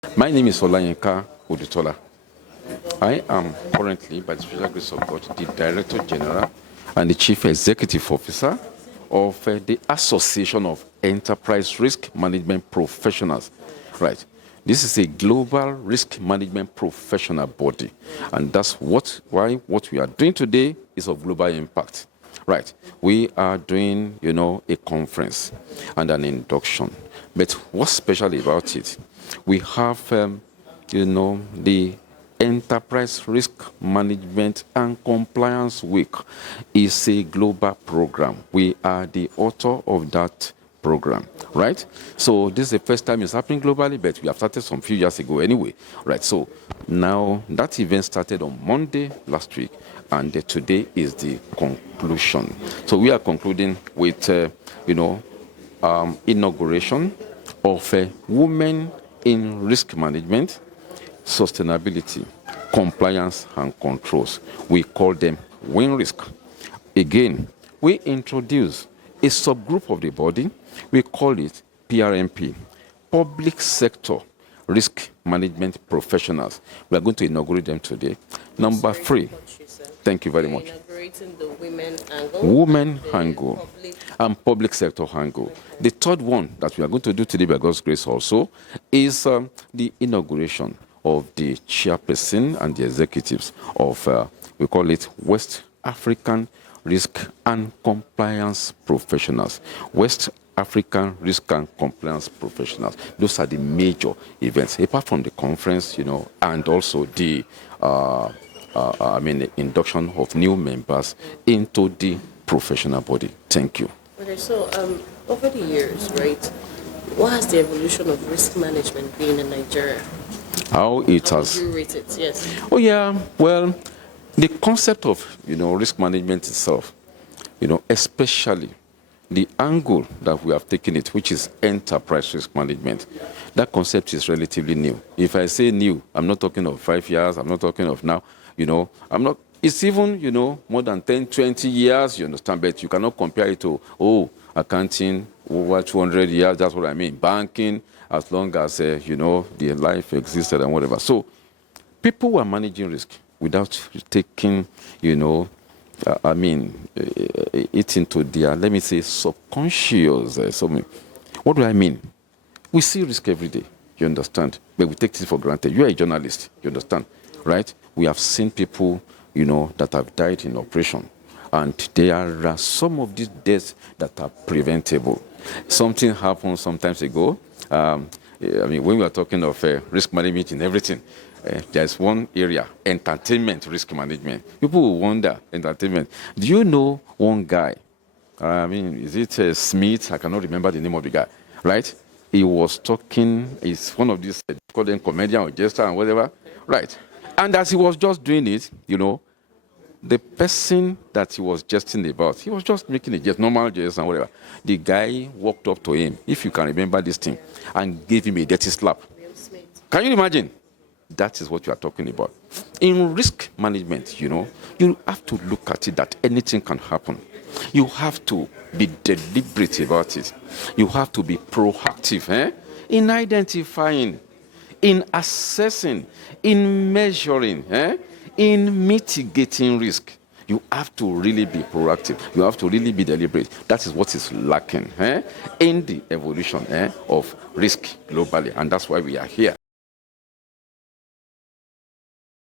My name is OLAYINKA ODUTOLA. I am currently, by the special grace of God, the Director General and the Chief Executive Officer of the Association of Enterprise Risk Management Professionals. Right. This is a global risk management professional body, and that's why what we are doing today is of global impact. Right. We are doing, a conference and an induction. But what's special about it? We have, the Enterprise Risk Management and Compliance Week is a global program. We are the author of that program, right? So this is the first time it's happening globally, but we have started some few years ago anyway, right? So now that event started on Monday last week, and today is the conclusion. So we are concluding with, inauguration of women in risk management, sustainability, compliance, and controls. We call them WinRisk. Again, we introduce a subgroup of the body. We call it PRMP, Public Sector Risk Management Professionals. We are going to inaugurate them today. Number 3. Thank you very much. Inaugurating the women angle. Women angle and public sector angle. The third one that we are going to do today by God's grace also is the inauguration of the chairperson and the executives of, we call it West African Risk and Compliance Professionals. West African Risk and Compliance Professionals. Those are the major events, apart from the conference, and also the induction of new members into the professional body. Thank you. Okay, so over the years, right, what has the evolution of risk management been in Nigeria? How it has. How would you rate it? Yes. Oh yeah. Well, the concept of risk management itself, especially the angle that we have taken it, which is enterprise risk management, that concept is relatively new. If I say new, I'm not talking of 5 years. I'm not talking of now. I'm not. It's even more than 10, 20 years. You understand? But you cannot compare it to accounting over 200 years. That's what I mean. Banking, as long as the life existed and whatever. So people were managing risk without taking it into their, let me say, subconscious. What do I mean? We see risk every day. You understand? But we take it for granted. You are a journalist. You understand? Right? We have seen people, that have died in operation. And there are some of these deaths that are preventable. Something happened some time ago. When we are talking of risk management in everything, there's one area, entertainment risk management. People will wonder, entertainment. Do you know one guy? Is it Smith? I cannot remember the name of the guy, right? He was talking, he's one of these, call them comedian or jester and whatever, right? And as he was just doing it, the person that he was jesting about, he was just making a jest, normal jest and whatever. The guy walked up to him, if you can remember this thing, and gave him a dirty slap. Can you imagine? That is what you are talking about. In risk management, you have to look at it that anything can happen. You have to be deliberate about it. You have to be proactive in identifying, in assessing, in measuring, in mitigating risk. You have to really be proactive. You have to really be deliberate. That is what is lacking in the evolution of risk globally. And that's why we are here.